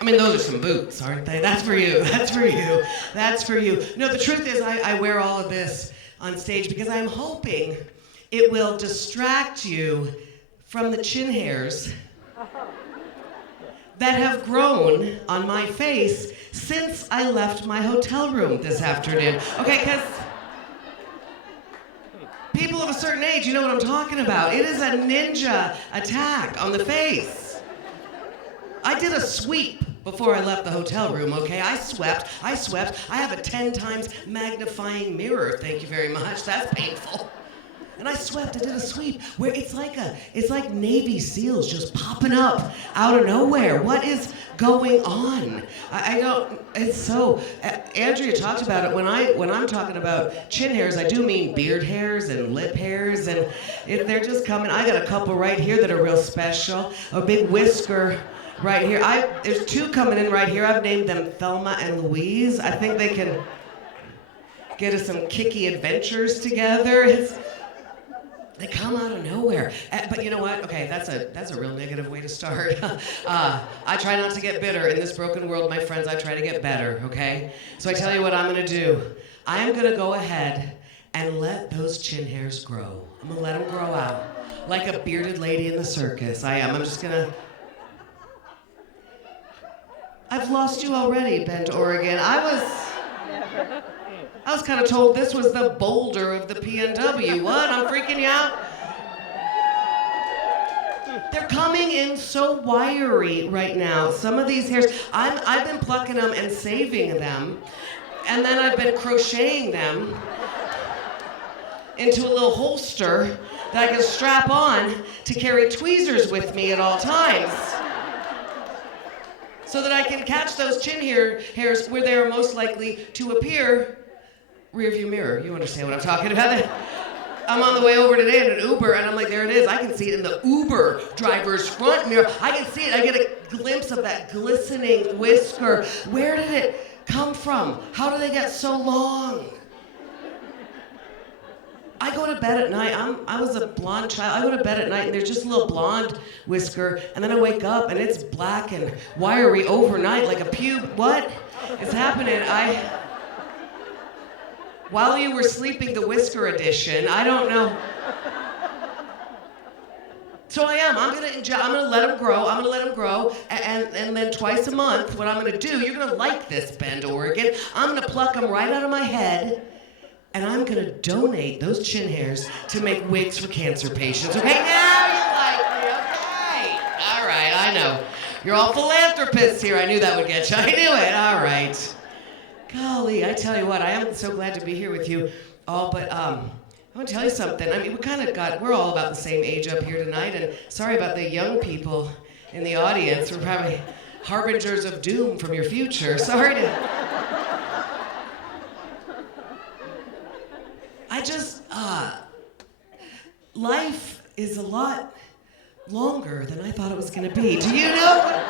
I mean, those are some boots, aren't they? That's for you. That's for you. That's for you. No, the truth is I wear all of this on stage because I'm hoping it will distract you from the chin hairs that have grown on my face since I left my hotel room this afternoon. Okay, because people of a certain age, you know what I'm talking about. It is a ninja attack on the face. I did a sweep before I left the hotel room, okay? I swept. I have a 10 times magnifying mirror, thank you very much. That's painful. And I did a sweep where it's like Navy SEALs just popping up out of nowhere. What is going on? I don't, it's so, Andrea talked about it. When I'm talking about chin hairs, I do mean beard hairs and lip hairs, and they're just coming. I got a couple right here that are real special. A big whisker right here. There's 2 coming in right here. I've named them Thelma and Louise. I think they can get us some kicky adventures together. They come out of nowhere. But you know what? Okay, that's a real negative way to start. I try not to get bitter. In this broken world, my friends, I try to get better, okay? So I tell you what I'm gonna do. I am gonna go ahead and let those chin hairs grow. I'm gonna let them grow out. Like a bearded lady in the circus. I am. I'm just gonna... I've lost you already, Bend, Oregon. I was kind of told this was the Boulder of the PNW. What? I'm freaking you out? They're coming in so wiry right now. Some of these hairs, I've been plucking them and saving them, and then I've been crocheting them into a little holster that I can strap on to carry tweezers with me at all times, so that I can catch those chin hairs where they are most likely to appear. Rearview mirror, you understand what I'm talking about. I'm on the way over today in an Uber, and I'm like, there it is. I can see it in the Uber driver's front mirror. I can see it. I get a glimpse of that glistening whisker. Where did it come from? How do they get so long? I go to bed at night. I was a blonde child. I go to bed at night and there's just a little blonde whisker, and then I wake up and it's black and wiry overnight like a pube. What is happening? While you were sleeping, the whisker edition. I don't know. So I am. I'm gonna let them grow. I'm gonna let them grow, and then twice a month, what I'm gonna do, you're gonna like this, Bend, Oregon. I'm gonna pluck them right out of my head. And I'm gonna donate those chin hairs to make wigs for cancer patients. Okay, now you like me, okay? All right, I know. You're all philanthropists here. I knew that would get you. I knew it, all right. Golly, I tell you what, I am so glad to be here with you all, but I want to tell you something. I mean, we're all about the same age up here tonight, and sorry about the young people in the audience. We're probably harbingers of doom from your future. Sorry to... life is a lot longer than I thought it was gonna be. Do you know?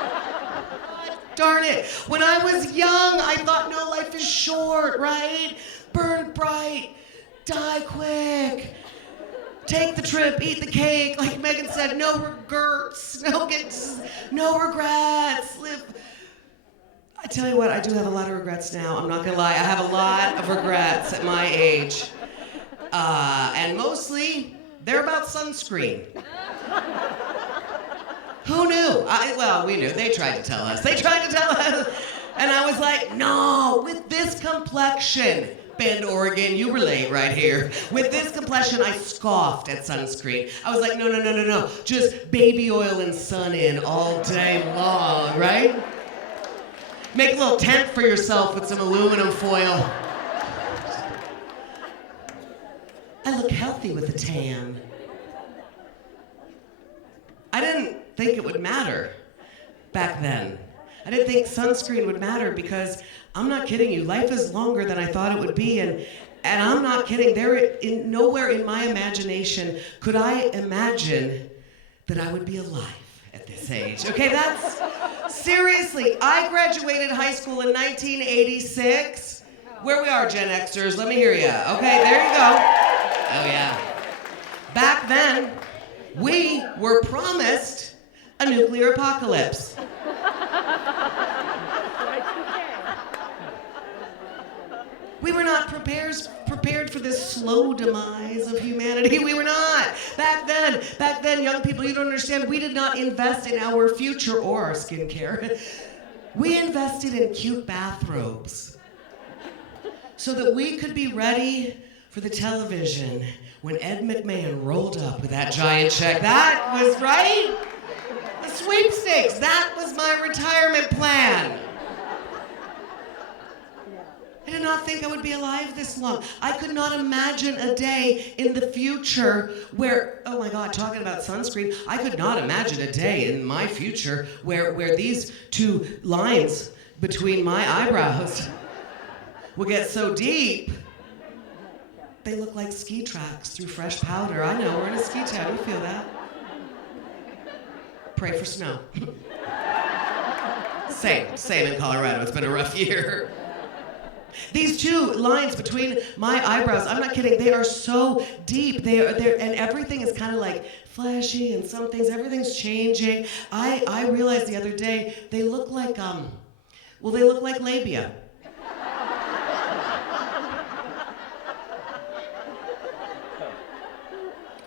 Darn it. When I was young, I thought, no, life is short, right? Burn bright, die quick, take the trip, eat the cake. Like Megan said, no regrets, no regrets, live. I tell you what, I do have a lot of regrets now. I'm not gonna lie, I have a lot of regrets at my age. And mostly, they're about sunscreen. Who knew? Well, we knew. They tried to tell us. And I was like, no, with this complexion, Bend, Oregon, you relate right here. With this complexion, I scoffed at sunscreen. I was like, no. Just baby oil and sun in all day long, right? Make a little tent for yourself with some aluminum foil. I look healthy with a tan. I didn't think it wowould matter back then. I didn't think sunscreen would matter because, I'm not kidding you, life is longer than I thought it would be, and I'm not kidding. Nowhere in my imagination could I imagine that I would be alive at this age. Okay, seriously, I graduated high school in 1986. Where we are, Gen Xers, let me hear you. Okay, there you go. Oh yeah. Back then, we were promised a nuclear apocalypse. We were not prepared for this slow demise of humanity. We were not. Back then, young people, you don't understand, we did not invest in our future or our skincare. We invested in cute bathrobes so that we could be ready for the television when Ed McMahon rolled up with that giant check. That was right. The sweepstakes. That was my retirement plan. I did not think I would be alive this long. I could not imagine a day in the future where, oh my God, talking about sunscreen, I could not imagine a day in my future where these two lines between my eyebrows will get so deep, they look like ski tracks through fresh powder. I know, we're in a ski town, you feel that? Pray for snow. Same in Colorado, it's been a rough year. These two lines between my eyebrows, I'm not kidding, they are so deep. They're and everything is kind of like flashy and some things, everything's changing. I realized the other day, they look like, they look like labia.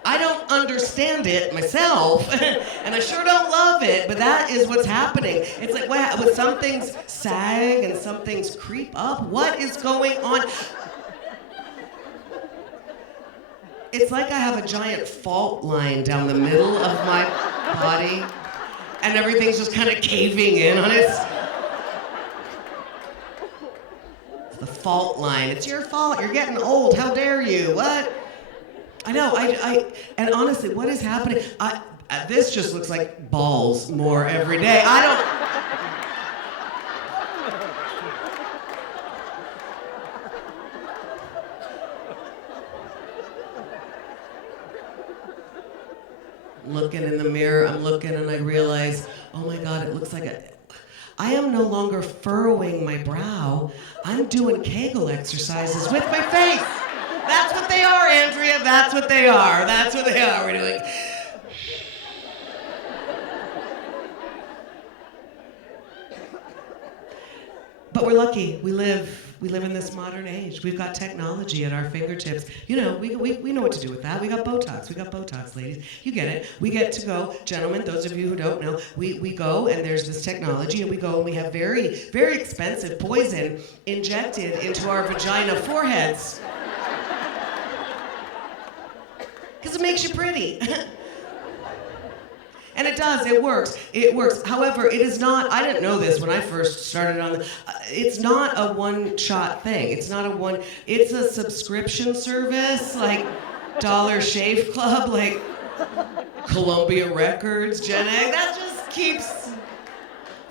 I don't understand it myself, and I sure don't love it, but that is what's happening. It's like, when some things sag and some things creep up, what is going on? It's like I have a giant fault line down the middle of my body, and everything's just kind of caving in on it. It's the fault line. It's your fault. You're getting old. How dare you? What? I know, and honestly, what is happening? This just looks like balls more every day. Looking in the mirror, I'm looking and I realize, oh my God, it looks like I am no longer furrowing my brow. I'm doing Kegel exercises with my face. That's what they are, Andrea. That's what they are. That's what they are. We're doing. But we're lucky. We live in this modern age. We've got technology at our fingertips. You know, we know what to do with that. We got Botox. We got Botox, ladies. You get it. We get to go, gentlemen, those of you who don't know, we go and there's this technology and we go and we have very, very expensive poison injected into our vagina foreheads. Because it makes you pretty. And it does, it works. However, it is not, I didn't know this when I first started on it's not a one-shot thing. It's a subscription service, like Dollar Shave Club, like Columbia Records, Gen X. That just keeps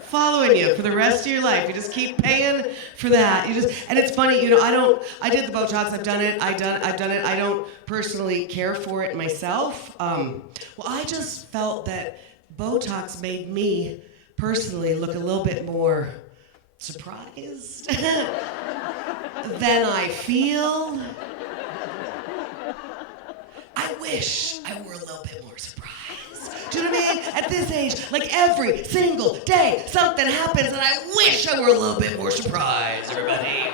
following you for the rest of your life. You just keep paying for that. And it's funny, you know, I did the Botox, I've done it. I don't personally care for it myself. I just felt that Botox made me personally look a little bit more surprised than I feel. I wish I were a little bit more surprised. Do you know what I mean? At this age, like every single day, something happens and I wish I were a little bit more surprised, everybody.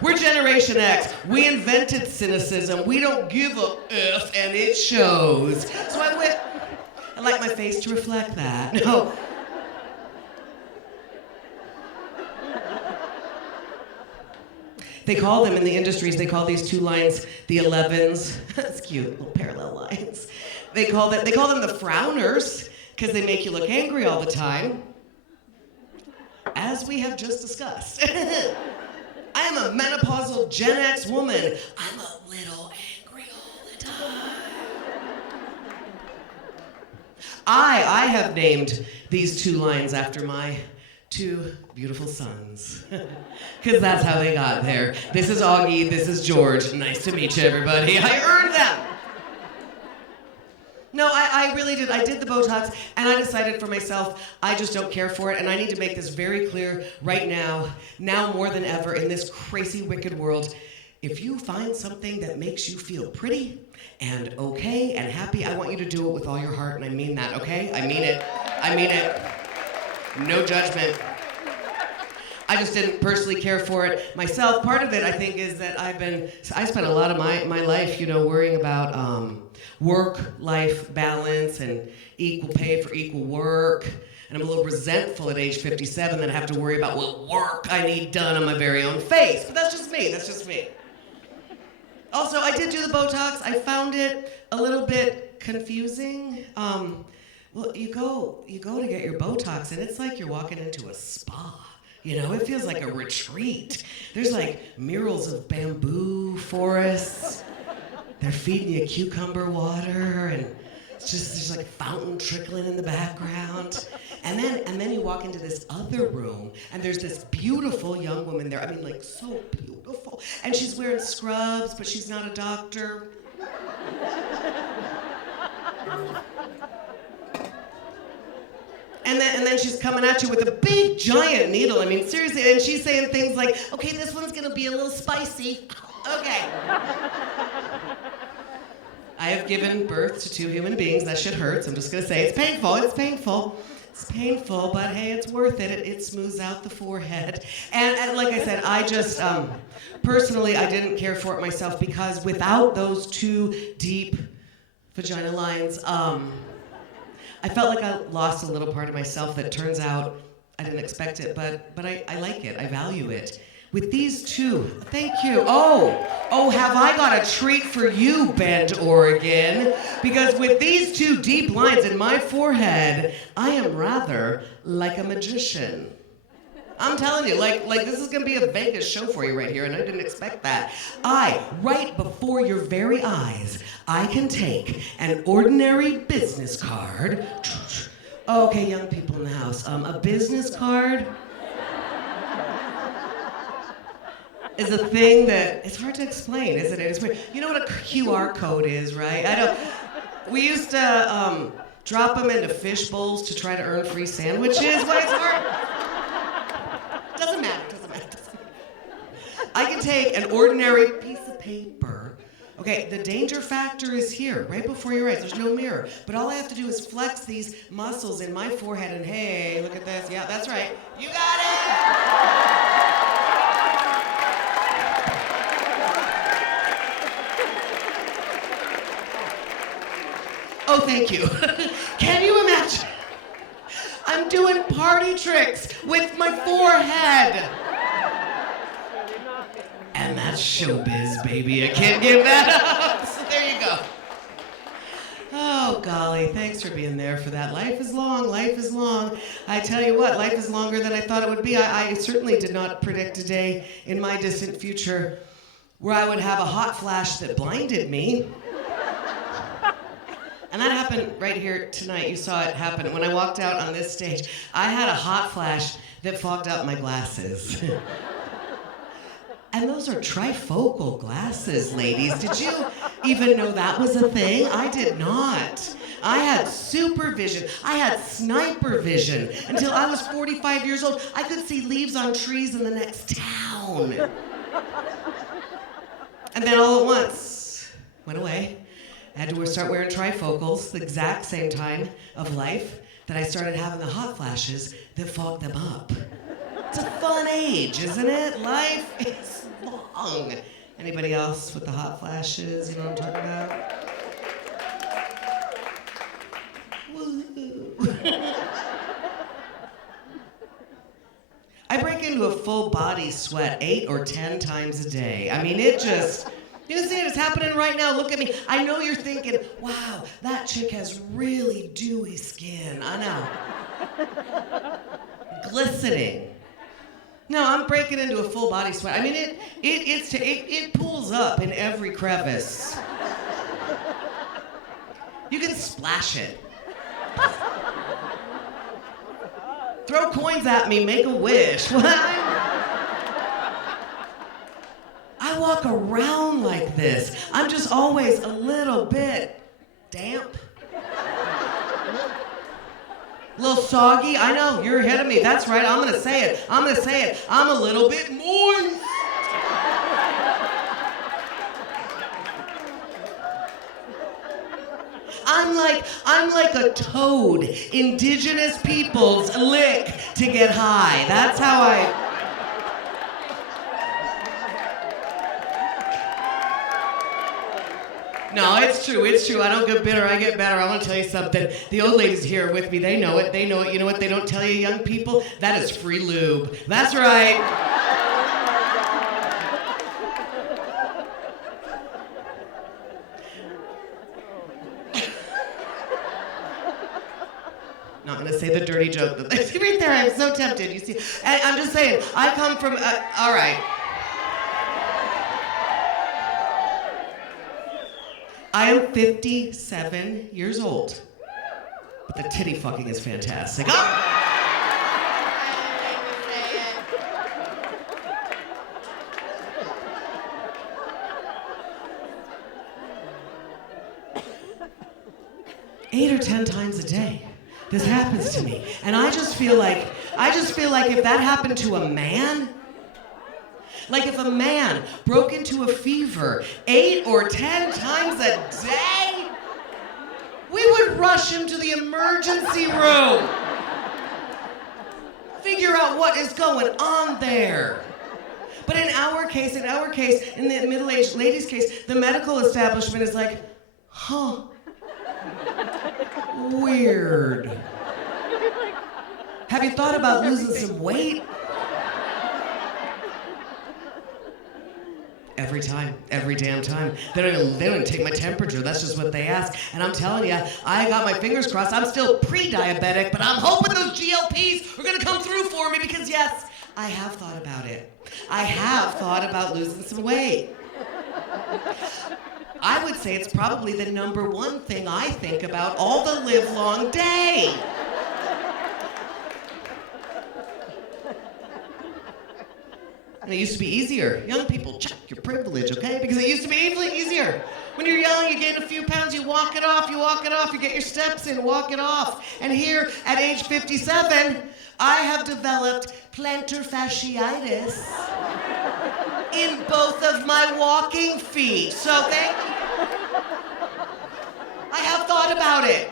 We're Generation X. We invented cynicism. We don't give a F, and it shows. So I like my face to reflect that. No. They call them in the industries, they call these two lines the 11s. That's cute, little parallel lines. They call them the frowners, because they make you look angry all the time. As we have just discussed. I am a menopausal Gen X woman. I'm a little angry all the time. I have named these two lines after my two beautiful sons. Because that's how they got there. This is Augie, this is George. Nice to meet you, everybody. I earned them. No, I really did. I did the Botox, and I decided for myself, I just don't care for it, and I need to make this very clear right now more than ever in this crazy, wicked world. If you find something that makes you feel pretty and okay and happy, I want you to do it with all your heart, and I mean that, okay? I mean it. No judgment. I just didn't personally care for it myself. Part of it, I think, is that I spent a lot of my life, worrying about work-life balance and equal pay for equal work. And I'm a little resentful at age 57 that I have to worry about what work I need done on my very own face. But that's just me. Also, I did do the Botox. I found it a little bit confusing. Well, you go to get your Botox, and it's like you're walking into a spa. It feels like a retreat. There's like murals of bamboo forests. They're feeding you cucumber water, and there's like a fountain trickling in the background. And then you walk into this other room, and there's this beautiful young woman there. I mean, like, so beautiful. And she's wearing scrubs, but she's not a doctor. And then she's coming at you with a big, giant needle. I mean, seriously. And she's saying things like, okay, this one's going to be a little spicy. Okay. I have given birth to 2 human beings. That shit hurts. I'm just going to say it's painful. It's painful, but hey, it's worth it. It smooths out the forehead. And like I said, I just, personally, I didn't care for it myself because without those 2 deep vagina lines, I felt like I lost a little part of myself that turns out I didn't expect it, but I like it. I value it. With these 2, thank you. Oh, have I got a treat for you, Bend, Oregon? Because with these 2 deep lines in my forehead, I am rather like a magician. I'm telling you, like this is gonna be a Vegas show for you right here, and I didn't expect that. Right before your very eyes, I can take an ordinary business card. Okay, young people in the house, a business card is a thing that it's hard to explain, isn't it? It's weird. You know what a QR code is, right? We used to drop them into fish bowls to try to earn free sandwiches. What is hard? Doesn't matter. I can take an ordinary piece of paper. Okay, the danger factor is here, right before your eyes. There's no mirror. But all I have to do is flex these muscles in my forehead and hey, look at this. Yeah, that's right. You got it! Oh, thank you. Can you imagine? I'm doing party tricks with my forehead. And that's showbiz, baby. I can't give that up. So there you go. Oh, golly, thanks for being there for that. Life is long. I tell you what, life is longer than I thought it would be. I certainly did not predict a day in my distant future where I would have a hot flash that blinded me. And that happened right here tonight. You saw it happen. When I walked out on this stage, I had a hot flash that fogged out my glasses. And those are trifocal glasses, ladies. Did you even know that was a thing? I did not. I had supervision. I had sniper vision. Until I was 45 years old, I could see leaves on trees in the next town. And then all at once, went away. I had to start wearing trifocals the exact same time of life that I started having the hot flashes that fogged them up. It's a fun age, isn't it? Life is long. Anybody else with the hot flashes? You know what I'm talking about? Woo. I break into a full body sweat 8 or 10 times a day. I mean, it just... You see it? It's happening right now. Look at me. I know you're thinking, wow, that chick has really dewy skin. I know. Glistening. No, I'm breaking into a full body sweat. I mean, it pulls up in every crevice. You can splash it. Throw coins at me, make a wish. I walk around like this. I'm just always a little bit damp. A little soggy. I know, you're ahead of me. That's right, I'm gonna say it. I'm a little bit moist. I'm like a toad. Indigenous peoples lick to get high. That's how I... No, it's true. I don't get bitter, I get better. I want to tell you something. The old ladies here with me, they know it. You know what they don't tell you, young people? That is free lube. That's right. Not going to say the dirty joke. Right there, I'm so tempted. You see, and I'm just saying, I come from, all right. I am 57 years old, but the titty fucking is fantastic. Oh! 8 or 10 times a day. This happens to me. And I just feel like if that happened to a man, like if a man broke into a fever 8 or 10 times a day, we would rush him to the emergency room. Figure out what is going on there. But in our case, in the middle-aged lady's case, the medical establishment is like, huh. Weird. Have you thought about losing some weight? Every time, every damn time. They don't even take my temperature. That's just what they ask. And I'm telling you, I got my fingers crossed. I'm still pre-diabetic, but I'm hoping those GLPs are gonna come through for me because yes, I have thought about it. I have thought about losing some weight. I would say it's probably the number one thing I think about all the livelong day. And it used to be easier. Young people, check your privilege, okay? Because it used to be easier. When you're young, you gain a few pounds, you walk it off, you get your steps in, walk it off. And here, at age 57, I have developed plantar fasciitis in both of my walking feet. So thank you. I have thought about it.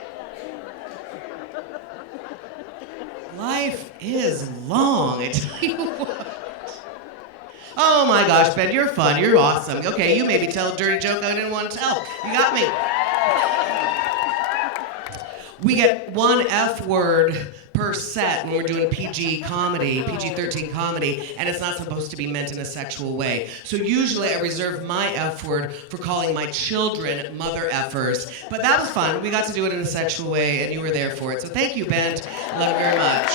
Life is long, I tell you what. Oh my gosh, Ben, you're fun. You're awesome. Okay, you maybe tell a dirty joke I didn't want to tell. You got me. We get one F word per set when we're doing PG-13 comedy, and it's not supposed to be meant in a sexual way. So usually I reserve my F word for calling my children mother effers. But that was fun. We got to do it in a sexual way, and you were there for it. So thank you, Ben. Love you very much.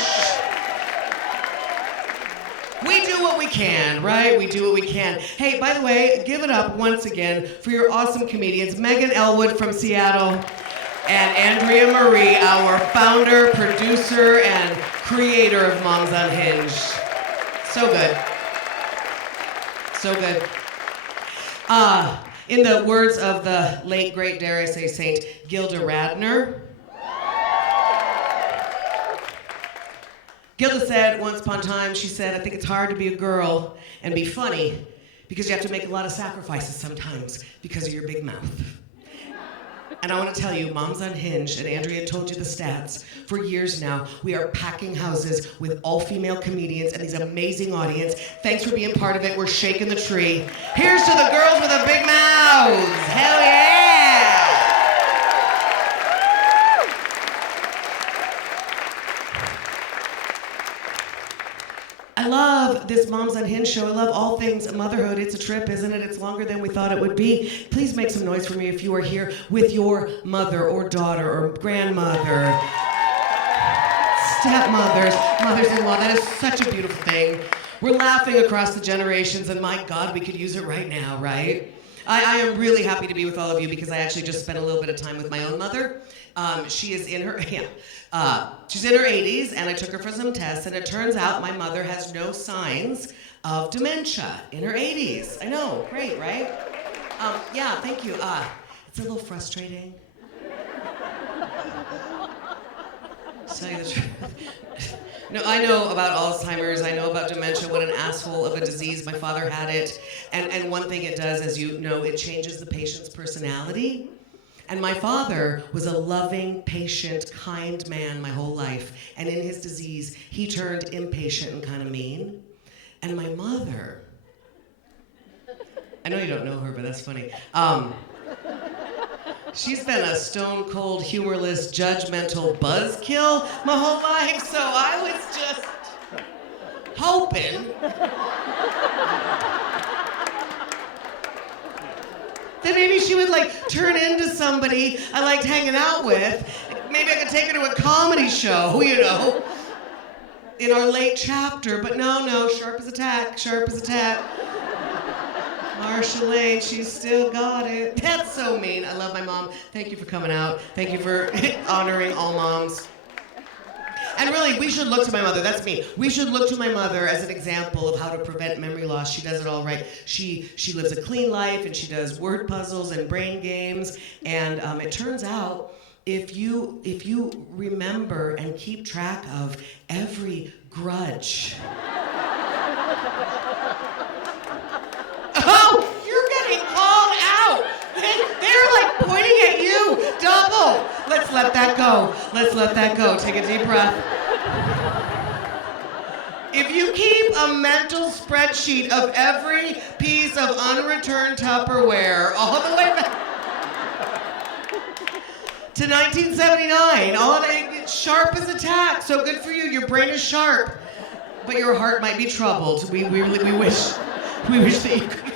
We do what we can, right? We do what we can. Hey, by the way, give it up once again for your awesome comedians, Megan Elwood from Seattle, and Andrea Marie, our founder, producer, and creator of Moms Unhinged. So good. So good. In the words of the late, great, dare I say, Saint Gilda Radner, Gilda said once upon a time, she said, I think it's hard to be a girl and be funny because you have to make a lot of sacrifices sometimes because of your big mouth. And I want to tell you, Moms Unhinged, and Andrea told you the stats, for years now, we are packing houses with all-female comedians and these amazing audience. Thanks for being part of it. We're shaking the tree. Here's to the girls with the big mouths. Hell yeah! I love this Moms Unhinged show. I love all things motherhood. It's a trip, isn't it? It's longer than we thought it would be. Please make some noise for me if you are here with your mother or daughter or grandmother, stepmothers, mothers-in-law. That is such a beautiful thing. We're laughing across the generations, and my God, we could use it right now, right? I am really happy to be with all of you because I actually just spent a little bit of time with my own mother. She is in her, she's in her 80s, and I took her for some tests, and it turns out my mother has no signs of dementia in her 80s. I know, great, right? Yeah, thank you. It's a little frustrating. To tell you the truth. No, I know about Alzheimer's, I know about dementia, what an asshole of a disease. My father had it, and one thing it does, as you know, it changes the patient's personality. And my father was a loving, patient, kind man my whole life. And in his disease, he turned impatient and kind of mean. And my mother, I know you don't know her, but that's funny. She's been a stone cold, humorless, judgmental buzzkill my whole life, so I was just hoping that maybe she would like turn into somebody I liked hanging out with. Maybe I could take her to a comedy show, you know, in our late chapter. But no, sharp as a tack, sharp as a tack. Marsha Lane, she's still got it. That's so mean. I love my mom. Thank you for coming out. Thank you for honoring all moms. And really, we should look to my mother. That's me. We should look to my mother as an example of how to prevent memory loss. She does it all right. She lives a clean life, and she does word puzzles and brain games. And it turns out, if you remember and keep track of every grudge. Oh, you're getting called out. They're like pointing at you. Double. Let's let that go. Let's let that go. Take a deep breath. If you keep a mental spreadsheet of every piece of unreturned Tupperware all the way back to 1979, all sharp as a tack. So good for you. Your brain is sharp, but your heart might be troubled. We wish that you could.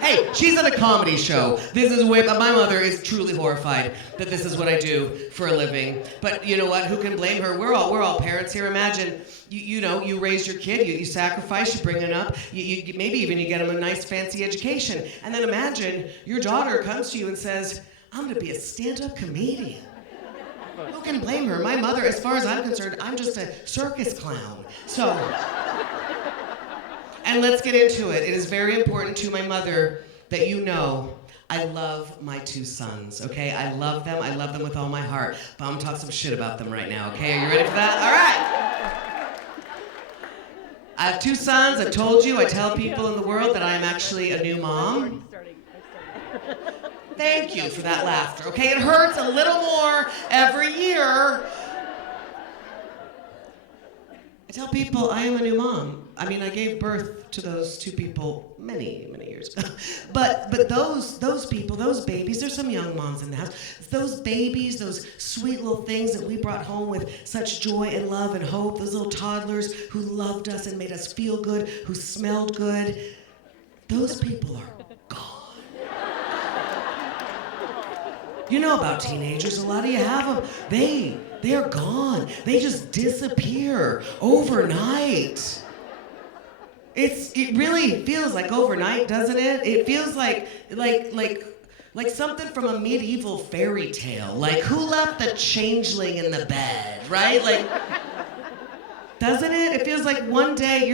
Hey, she's at a comedy show. This is my mother is truly horrified that this is what I do for a living. But you know what? Who can blame her? We're all parents here. Imagine, you raise your kid, you sacrifice, you bring it up, you maybe even you get him a nice fancy education. And then imagine your daughter comes to you and says, I'm gonna be a stand-up comedian. Who can blame her? My mother, as far as I'm concerned, I'm just a circus clown. So, and let's get into it. It is very important to my mother that you know I love my two sons, okay? I love them with all my heart. But I'm gonna talk some shit about them right now, okay? Are you ready for that? All right. I have two sons. I told you, I tell people in the world that I am actually a new mom. Thank you for that laughter, okay? It hurts a little more every year. I tell people I am a new mom. I mean, I gave birth to those two people many, many years ago. But those people, those babies, there's some young moms in the house. Those babies, those sweet little things that we brought home with such joy and love and hope, those little toddlers who loved us and made us feel good, who smelled good, those people are gone. You know about teenagers, a lot of you have them. They're gone. They just disappear overnight. It really feels like overnight, doesn't it? It feels like something from a medieval fairy tale. Like, who left the changeling in the bed, right? Like, doesn't it? It feels like one day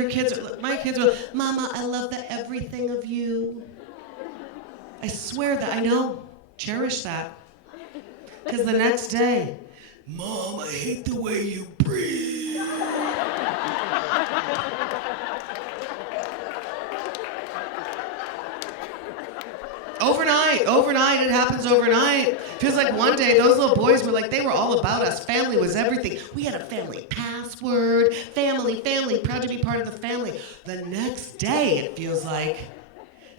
my kids are, Mama, I love the everything of you. I swear that I know. Cherish that. Because the next day, Mom, I hate the way you breathe. Overnight, it happens overnight. Feels like one day those little boys were like, they were all about us. Family was everything. We had a family password, family, proud to be part of the family. The next day, it feels like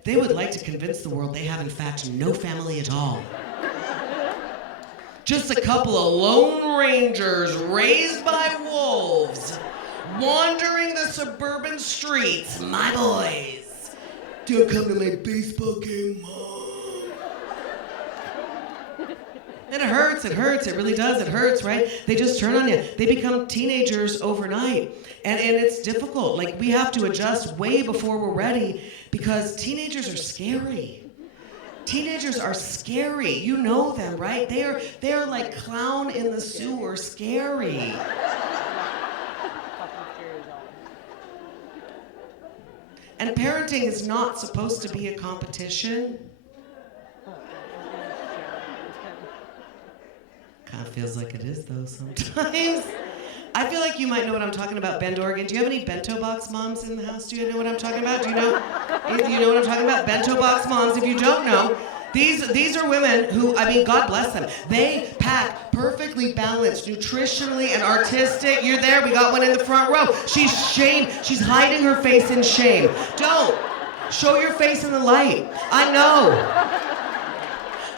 they would like to convince the world they have, in fact, no family at all. Just a couple of lone rangers raised by wolves, wandering the suburban streets, my boys. Don't come to my baseball game, Mom. And it hurts, it really does, it hurts, right? They just turn on you. They become teenagers overnight. And it's difficult. Like, we have to adjust way before we're ready because teenagers are scary. Teenagers are scary. You know them, right? They're like clown in the sewer scary. And parenting is not supposed to be a competition. Kind of feels like it is, though, sometimes. I feel like you might know what I'm talking about, Bend, Oregon. Do you have any bento box moms in the house? Do you know what I'm talking about? Do you know what I'm talking about? Bento box moms. If you don't know, these are women who, I mean, God bless them. They pack perfectly balanced, nutritionally and artistic. You're there. We got one in the front row. She's hiding her face in shame. Don't. Show your face in the light. I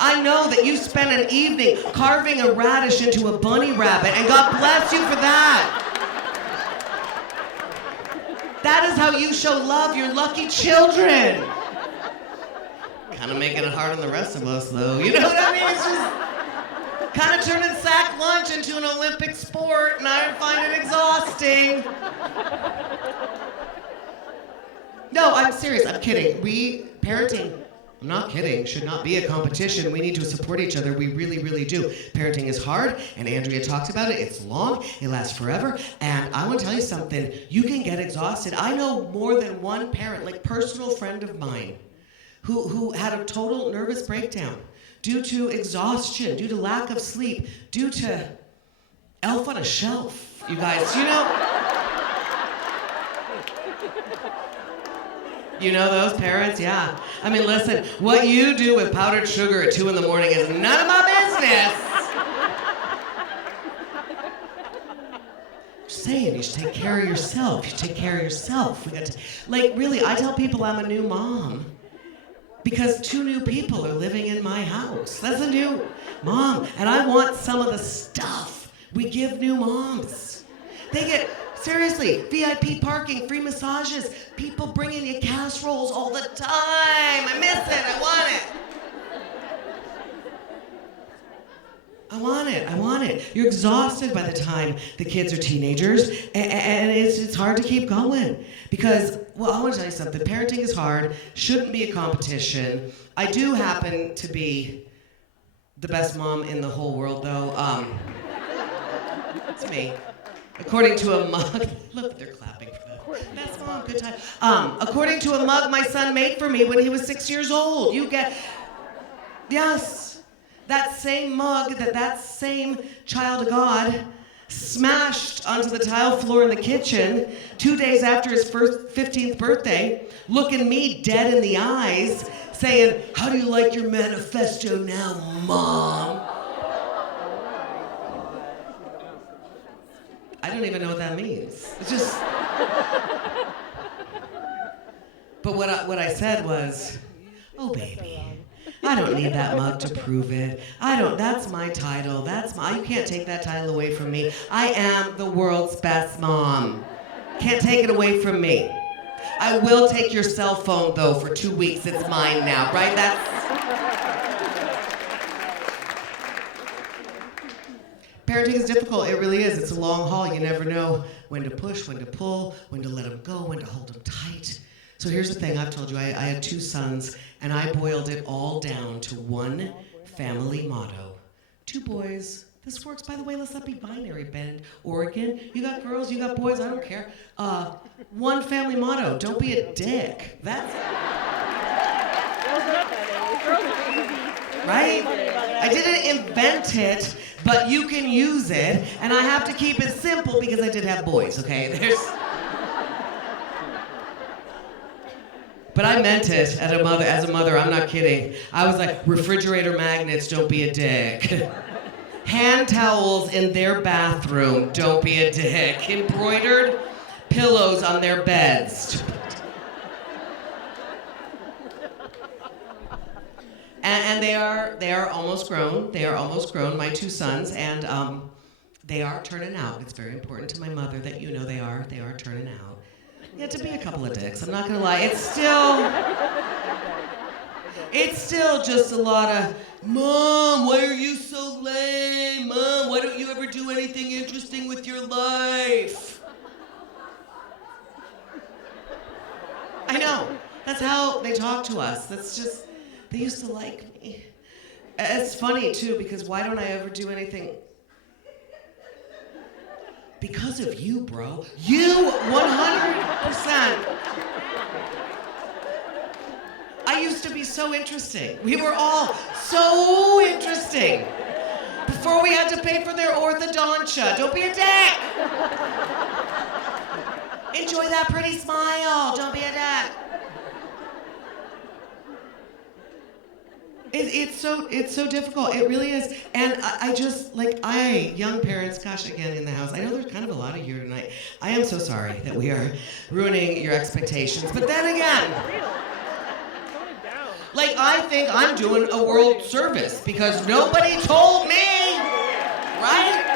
I know that you spent an evening carving a radish into a bunny rabbit, and God bless you for that. That is how you show love your lucky children. Kind of making it hard on the rest of us, though. You know what I mean? It's just kind of turning sack lunch into an Olympic sport, and I find it exhausting. No, I'm serious. I'm kidding. Parenting, I'm not kidding, should not be a competition. We need to support each other. We really, really do. Parenting is hard, and Andrea talked about it. It's long, it lasts forever, and I want to tell you something. You can get exhausted. I know more than one parent, like personal friend of mine, who had a total nervous breakdown due to exhaustion, due to lack of sleep, due to Elf on a Shelf, you guys. You know those parents? Yeah. I mean, listen, what you do with powdered sugar at 2 in the morning is none of my business. Just saying, you should take care of yourself. You should take care of yourself. Really, I tell people I'm a new mom because 2 new people are living in my house. That's a new mom. And I want some of the stuff we give new moms. They get... Seriously, VIP parking, free massages, people bringing you casseroles all the time. I miss it, I want it. You're exhausted by the time the kids are teenagers, and it's hard to keep going. Because, well, I want to tell you something, parenting is hard, shouldn't be a competition. I do happen to be the best mom in the whole world, though. It's me. According to a mug, look, they're clapping for that. Best mom, good time. According to a mug my son made for me when he was 6 years old. Yes, that same mug that same child of God smashed onto the tile floor in the kitchen 2 days after his 15th birthday, looking me dead in the eyes, saying, "How do you like your manifesto now, Mom?" I don't even know what that means. It's just... But what I said was, "Oh, baby, I don't need that mug to prove it. That's my title. You can't take that title away from me. I am the world's best mom. Can't take it away from me. I will take your cell phone, though, for 2 weeks. It's mine now, right? Parenting is difficult, it really is. It's a long haul. You never know when to push, when to pull, when to let them go, when to hold them tight. So here's the thing, I've told you, I had 2 sons, and I boiled it all down to one family motto. 2 boys. This works, by the way, let's not be binary, Bend, Oregon. You got girls, you got boys, I don't care. One family motto, don't be a dick. Right? I didn't invent it, but you can use it, and I have to keep it simple because I did have boys, okay? But I meant it as a mother, I'm not kidding. I was like, refrigerator magnets, don't be a dick. Hand towels in their bathroom, don't be a dick. Embroidered pillows on their beds. And they are almost grown. They are almost grown, my 2 sons, and they are turning out. It's very important to my mother that you know they are turning out. Yeah, to be a couple of dicks, I'm not gonna lie. It's still just a lot of, "Mom, why are you so lame? Mom, why don't you ever do anything interesting with your life?" I know, that's how they talk to us. That's just, they used to like me. It's funny, too, because why don't I ever do anything? Because of you, bro. You, 100%. I used to be so interesting. We were all so interesting. Before we had to pay for their orthodontia. Don't be a dick. Enjoy that pretty smile. Don't be a dick. It's so difficult. It really is. And I just, young parents, gosh, again, in the house, I know there's kind of a lot of here tonight. I am so sorry that we are ruining your expectations. But then again, Like, I think I'm doing a world service because nobody told me, right?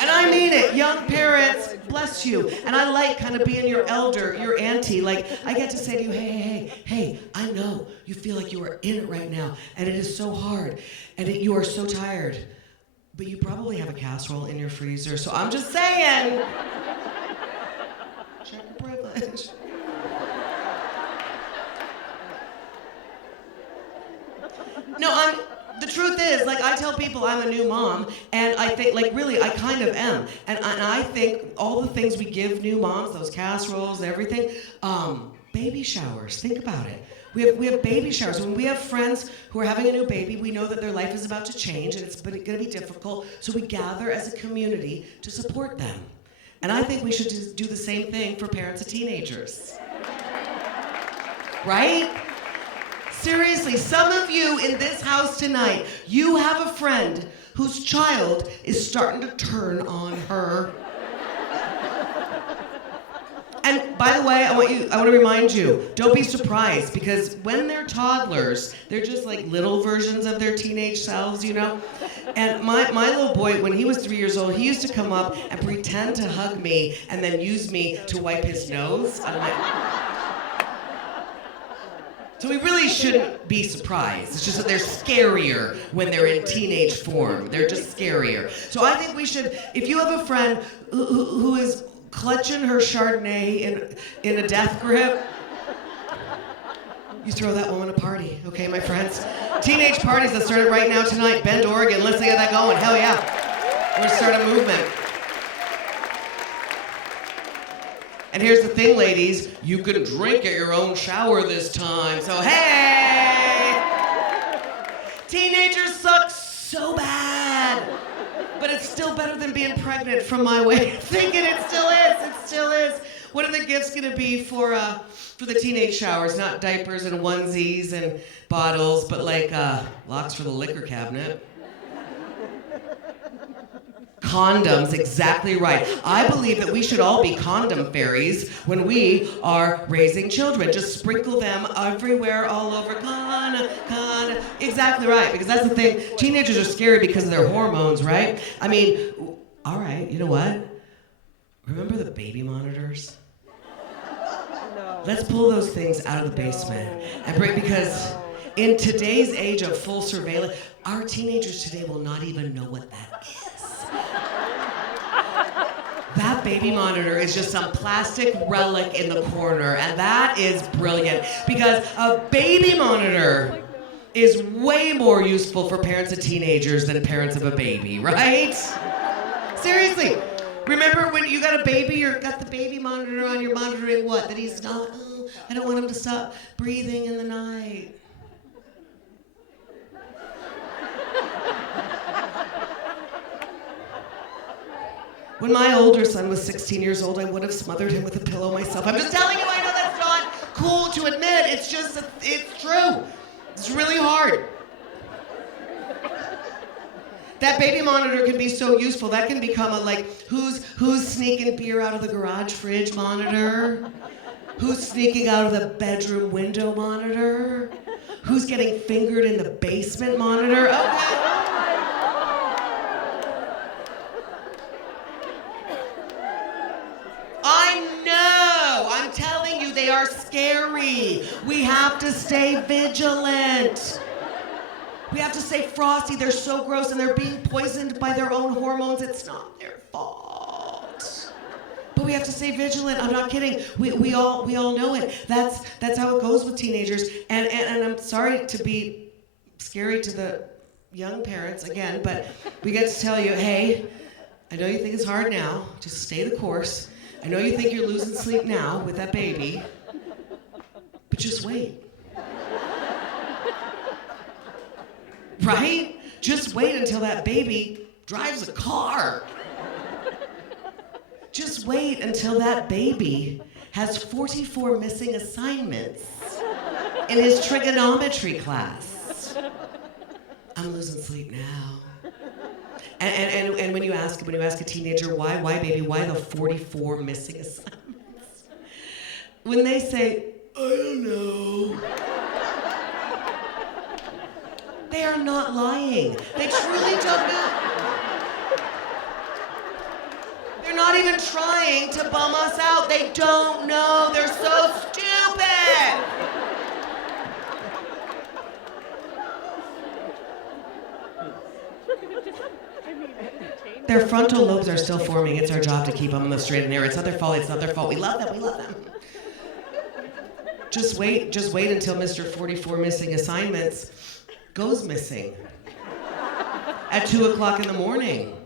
And I mean it, young parents, bless you. And I like kind of being your elder, your auntie. Like, I get to say to you, hey, I know you feel like you are in it right now, and it is so hard, and you are so tired, but you probably have a casserole in your freezer, so I'm just saying. Check your privilege. No, the truth is, like, I tell people I'm a new mom, and I think, like, really, I kind of am. And I think all the things we give new moms, those casseroles, everything, baby showers, think about it. We have baby showers. When we have friends who are having a new baby, we know that their life is about to change, and it's going to be difficult, so we gather as a community to support them. And I think we should do the same thing for parents of teenagers. Right? Seriously, some of you in this house tonight, you have a friend whose child is starting to turn on her. And by the way, I want to remind you, don't be surprised, because when they're toddlers, they're just like little versions of their teenage selves, you know? And my little boy, when he was 3 years old, he used to come up and pretend to hug me and then use me to wipe his nose. I'm like, so we really shouldn't be surprised. It's just that they're scarier when they're in teenage form. They're just scarier. So I think we should, if you have a friend who is clutching her Chardonnay in a death grip, you throw that woman a party, okay, my friends? Teenage parties that started right now tonight, Bend, Oregon. Let's get that going. Hell yeah. We're gonna start a movement. And here's the thing, ladies, you can drink at your own shower this time. So, hey! Teenagers suck so bad. But it's still better than being pregnant from my way of thinking. It still is. It still is. What are the gifts going to be for the teenage showers? Not diapers and onesies and bottles, but like locks for the liquor cabinet. Condoms, exactly right. I believe that we should all be condom fairies when we are raising children. Just sprinkle them everywhere, all over. Condom. Exactly right, because that's the thing. Teenagers are scary because of their hormones, right? I mean, all right, you know what? Remember the baby monitors? No. Let's pull those things out of the basement and bring, because in today's age of full surveillance, our teenagers today will not even know what that is. That baby monitor is just some plastic relic in the corner, and that is brilliant, because a baby monitor is way more useful for parents of teenagers than parents of a baby, right? Seriously. Remember when you got a baby, you've got the baby monitor on, you're monitoring what? That he's not, I don't want him to stop breathing in the night. When my older son was 16 years old, I would have smothered him with a pillow myself. I'm just telling you, I know that's not cool to admit. It's just, it's true. It's really hard. That baby monitor can be so useful. That can become a, like, who's sneaking beer out of the garage fridge monitor? Who's sneaking out of the bedroom window monitor? Who's getting fingered in the basement monitor? Okay. I'm telling you, they are scary. We have to stay vigilant. We have to stay frosty. They're so gross, and they're being poisoned by their own hormones. It's not their fault. But we have to stay vigilant. I'm not kidding. We all know it. That's how it goes with teenagers. And I'm sorry to be scary to the young parents again, but we get to tell you, hey, I know you think it's hard now. Just stay the course. I know you think you're losing sleep now with that baby, but just wait. Right? Just wait until that baby drives a car. Just wait until that baby has 44 missing assignments in his trigonometry class. I'm losing sleep now. And when you ask a teenager, why baby, why the 44 missing assignments? When they say, I don't know. They are not lying. They truly don't know. They're not even trying to bum us out. They don't know. They're so stupid. Their frontal lobes are still forming. It's our job to keep them on the straight and narrow. It's not their fault. It's not their fault. We love them. We love them. Just wait until Mr. 44 missing assignments goes missing at 2 o'clock in the morning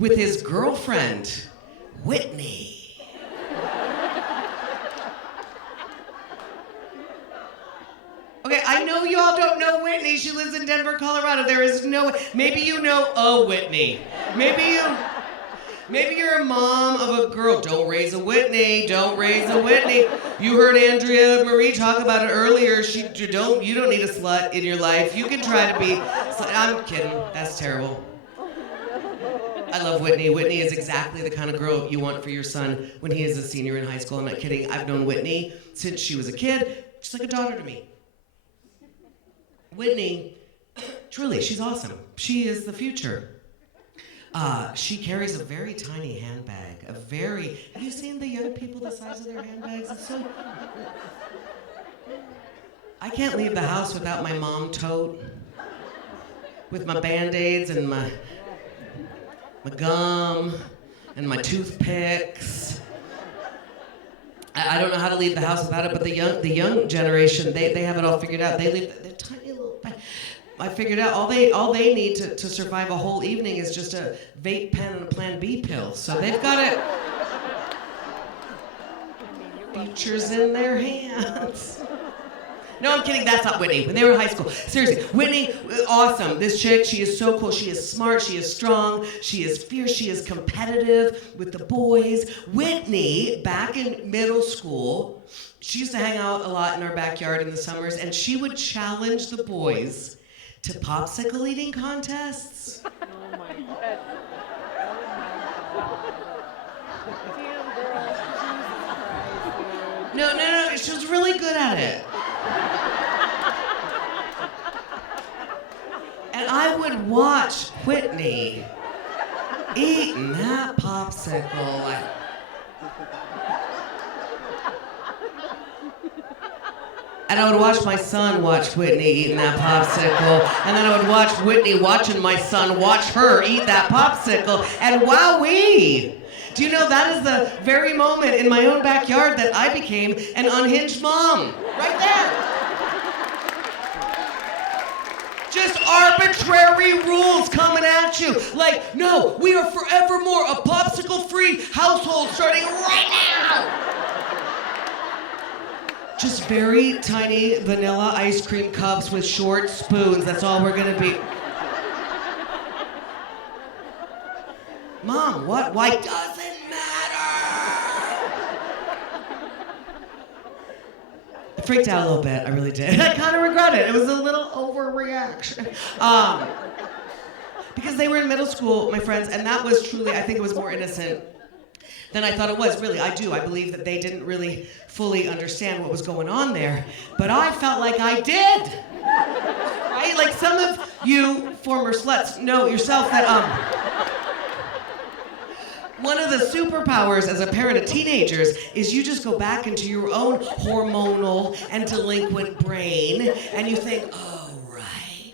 with his girlfriend, Whitney. Okay, I know y'all don't know Whitney. She lives in Denver, Colorado. There is no way. Maybe you know a Whitney. Maybe you're a mom of a girl. Don't raise a Whitney. Don't raise a Whitney. You heard Andrea Marie talk about it earlier. You don't need a slut in your life. You can try to be. I'm kidding. That's terrible. I love Whitney. Whitney is exactly the kind of girl you want for your son when he is a senior in high school. I'm not kidding. I've known Whitney since she was a kid. She's like a daughter to me. Whitney, truly, she's awesome. She is the future. She carries a very tiny handbag. Have you seen the young people, the size of their handbags? It's so... I can't leave the house without my mom tote with my Band-Aids and my gum and my toothpicks. I don't know how to leave the house without it, but the young generation, they have it all figured out. They leave their tiny little bag. I figured out all they need to survive a whole evening is just a vape pen and a Plan B pill. So they've got it. Features in their hands. No, I'm kidding. That's not Whitney. When they were in high school. Seriously, Whitney, awesome. This chick, she is so cool. She is smart. She is strong. She is fierce. She is competitive with the boys. Whitney, back in middle school, she used to hang out a lot in our backyard in the summers, and she would challenge the boys to popsicle eating contests. Oh my God. Damn, girl. Jesus Christ, No, she was really good at it. And I would watch Whitney eating that popsicle. And I would watch my son watch Whitney eating that popsicle. And then I would watch Whitney watching my son watch her eat that popsicle. And wowee! Do you know that is the very moment in my own backyard that I became an unhinged mom? Right there. Just arbitrary rules coming at you. Like, no, we are forevermore a popsicle-free household starting right now. Just very tiny vanilla ice cream cups with short spoons. That's all we're gonna be. Mom, what? Why doesn't matter? I freaked out a little bit. I really did. I kind of regret it. It was a little overreaction. Because they were in middle school, my friends, and that was truly, I think it was more innocent than I thought it was. Really, I do. I believe that they didn't really fully understand what was going on there, but I felt like I did. Right? Like some of you former sluts know yourself that one of the superpowers as a parent of teenagers is you just go back into your own hormonal and delinquent brain and you think, oh, right.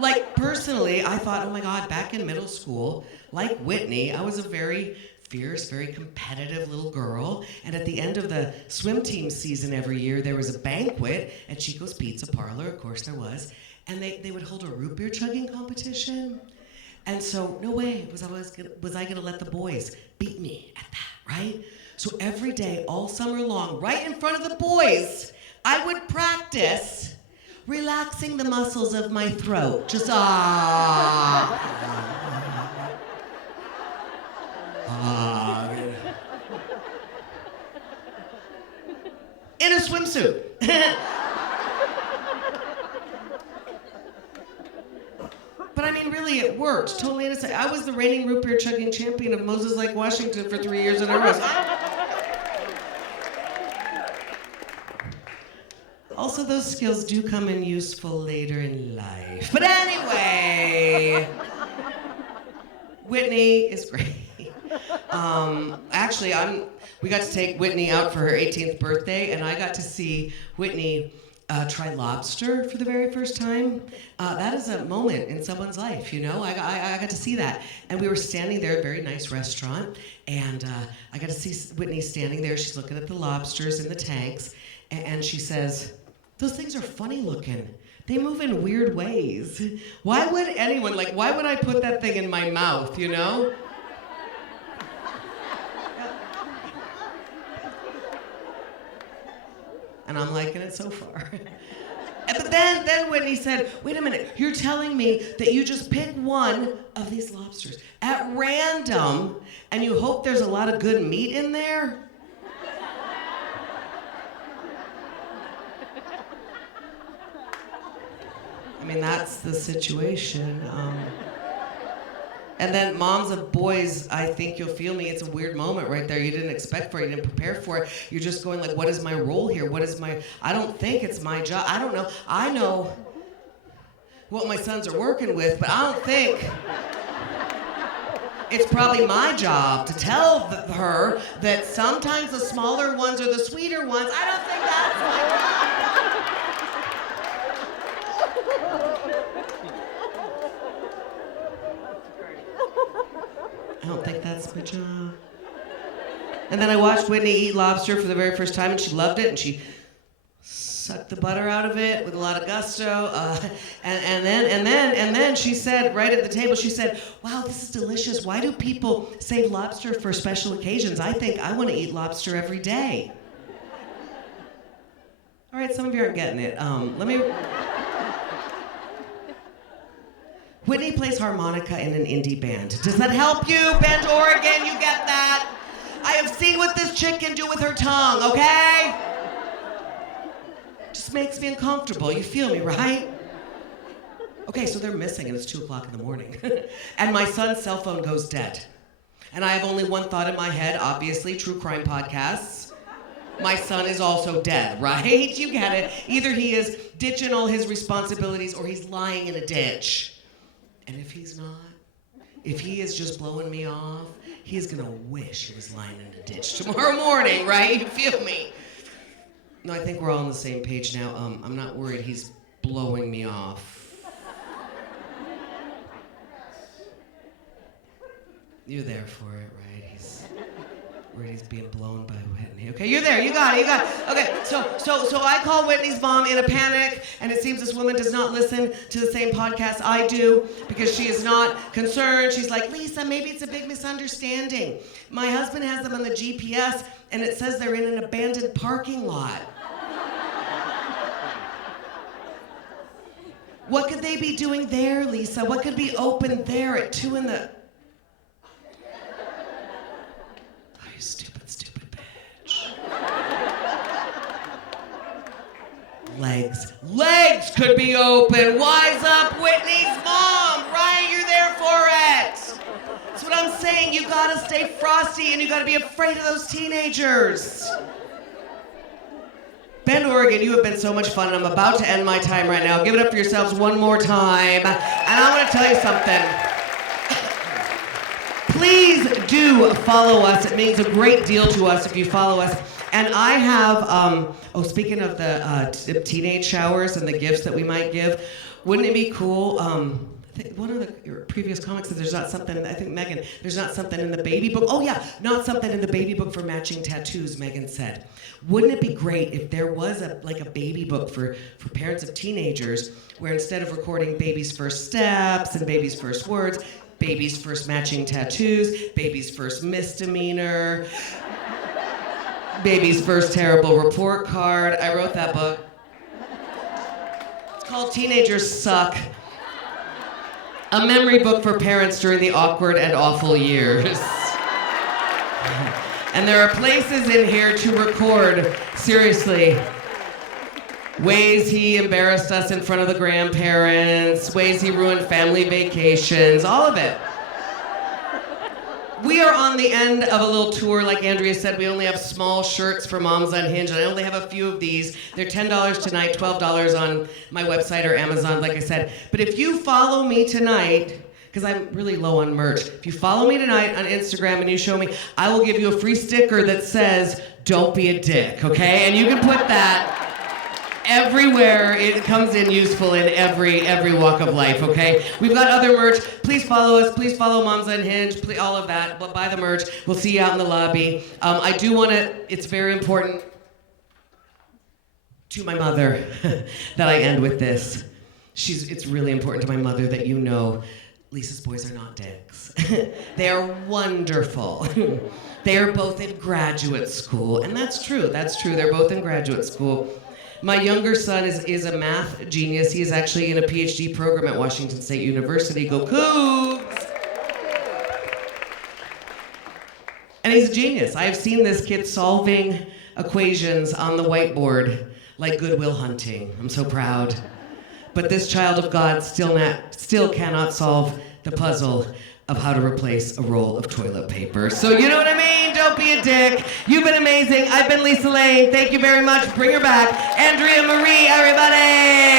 Like personally, I thought, oh my God, back in middle school, like Whitney, I was a very fierce, very competitive little girl. And at the end of the swim team season every year, there was a banquet at Chico's Pizza Parlor, of course there was, and they would hold a root beer chugging competition. And so, no way was I gonna let the boys beat me at that, right? So every day, all summer long, right in front of the boys, I would practice relaxing the muscles of my throat. Just in a swimsuit. But I mean, really, it worked. Totally innocent. I was the reigning root beer chugging champion of Moses Lake, Washington for 3 years in a row. also those skills do come in useful later in life. But anyway, Whitney is great. Actually, we got to take Whitney out for her 18th birthday, and I got to see Whitney try lobster for the very first time. That is a moment in someone's life, you know? I got to see that. And we were standing there at a very nice restaurant, and I got to see Whitney standing there. She's looking at the lobsters in the tanks, and she says, "Those things are funny looking. They move in weird ways. Why would anyone, why would I put that thing in my mouth, you know?" And I'm liking it so far. But then Whitney said, "Wait a minute, you're telling me that you just pick one of these lobsters at random and you hope there's a lot of good meat in there?" I mean, that's the situation. And then moms of boys, I think you'll feel me. It's a weird moment right there. You didn't expect for it. You didn't prepare for it. You're just going what is my role here? I don't think it's my job. I don't know. I know what my sons are working with, but I don't think it's probably my job to tell her that sometimes the smaller ones are the sweeter ones. I don't think that's my job. I don't think that's my job. And then I watched Whitney eat lobster for the very first time, and she loved it, and she sucked the butter out of it with a lot of gusto. And then she said, right at the table, she said, "Wow, this is delicious. Why do people save lobster for special occasions? I think I want to eat lobster every day." All right, some of you aren't getting it. Whitney plays harmonica in an indie band. Does that help you, Bend, Oregon? You get that? I have seen what this chick can do with her tongue, okay? Just makes me uncomfortable. You feel me, right? Okay, so they're missing and it's 2 o'clock in the morning. And my son's cell phone goes dead. And I have only one thought in my head, obviously, true crime podcasts. My son is also dead, right? You get it. Either he is ditching all his responsibilities or he's lying in a ditch. And if he's not, if he is just blowing me off, he is gonna wish he was lying in a ditch tomorrow morning, right? You feel me? No, I think we're all on the same page now. I'm not worried he's blowing me off. You're there for it, right? He's worried he's being blown by Whitney. Okay, you're there. You got it. Okay, so I call Whitney's mom in a panic, and it seems this woman does not listen to the same podcast I do because she is not concerned. She's like, "Lisa, maybe it's a big misunderstanding. My husband has them on the GPS, and it says they're in an abandoned parking lot. What could they be doing there, Lisa? What could be open there at 2 in the..." Legs could be open. Wise up, Whitney's mom. Ryan, you're there for it. That's what I'm saying. You gotta stay frosty and you gotta be afraid of those teenagers. Bend, Oregon, you have been so much fun, and I'm about to end my time right now. Give it up for yourselves one more time. And I want to tell you something. Please do follow us. It means a great deal to us if you follow us. And I have, speaking of the teenage showers and the gifts that we might give, wouldn't it be cool? I think one of your previous comics said there's not something, I think Megan, there's not something in the baby book. Oh yeah, not something in the baby book for matching tattoos, Megan said. Wouldn't it be great if there was a baby book for parents of teenagers where instead of recording baby's first steps and baby's first words, baby's first matching tattoos, baby's first misdemeanor, baby's first terrible report card. I wrote that book. It's called Teenagers Suck. A memory book for parents during the awkward and awful years. And there are places in here to record, seriously, ways he embarrassed us in front of the grandparents, ways he ruined family vacations, all of it. We are on the end of a little tour. Like Andrea said, we only have small shirts for Moms Unhinged. I only have a few of these. They're $10 tonight, $12 on my website or Amazon, like I said. But if you follow me tonight, because I'm really low on merch, if you follow me tonight on Instagram and you show me, I will give you a free sticker that says, "Don't be a dick," okay? And you can put that everywhere. It comes in useful in every walk of life, okay? We've got other merch. Please follow us. Please follow Moms Unhinged. Please, all of that. Buy the merch. We'll see you out in the lobby. I do want to, it's very important to my mother that I end with this. It's really important to my mother that you know Lisa's boys are not dicks. They are wonderful. They are both in graduate school, and that's true. They're both in graduate school. My younger son is a math genius. He is actually in a PhD program at Washington State University. Go Cougs! And he's a genius. I've seen this kid solving equations on the whiteboard like Good Will Hunting. I'm so proud. But this child of God still cannot solve the puzzle of how to replace a roll of toilet paper. So you know what I mean? Don't be a dick. You've been amazing. I've been Lisa Lane. Thank you very much. Bring her back. Andrea Marie, everybody.